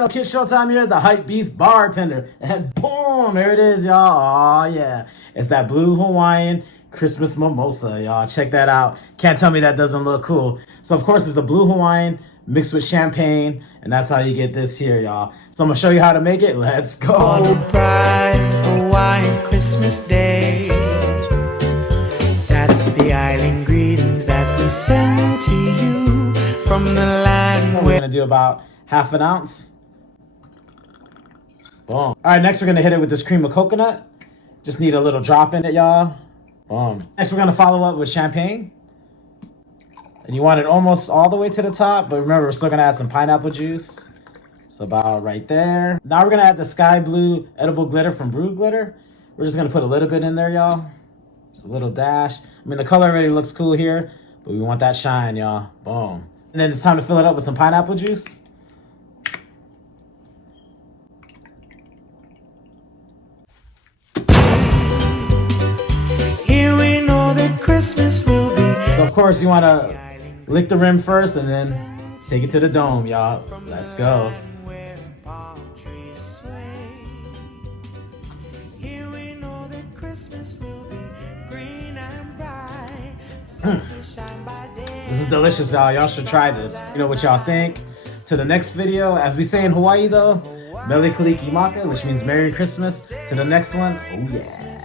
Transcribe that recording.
channel? Kid Showtime here, the hype beast bartender. And boom, there it is, y'all. Oh yeah, it's that Blue Hawaiian Christmas mimosa, y'all. Check that out. Can't tell me that doesn't look cool. So of course it's the Blue Hawaiian mixed with champagne, and that's how you get this here, y'all. So I'm gonna show you how to make it. Let's go. On a bright Hawaiian Christmas day, that's the island greetings that we send to you from the land We're where... gonna do about half an ounce. Boom. All right, next we're gonna hit it with this cream of coconut. Just need a little drop in it, y'all. Boom. Next we're gonna follow up with champagne. And you want it almost all the way to the top, but remember we're still gonna add some pineapple juice. So about right there. Now we're gonna add the sky blue edible glitter from Brew Glitter. We're just gonna put a little bit in there, y'all. Just a little dash. I mean, the color already looks cool here, but we want that shine, y'all. Boom. And then it's time to fill it up with some pineapple juice. Here we know that Christmas will be. So of course you want to lick the rim first and then take it to the dome, y'all. Let's go. This is delicious, y'all. Y'all should try this. You know what y'all think. To the next video, as we say in Hawaii though, Mele Kaliki Maka, which means Merry Christmas. To the next one, oh yeah.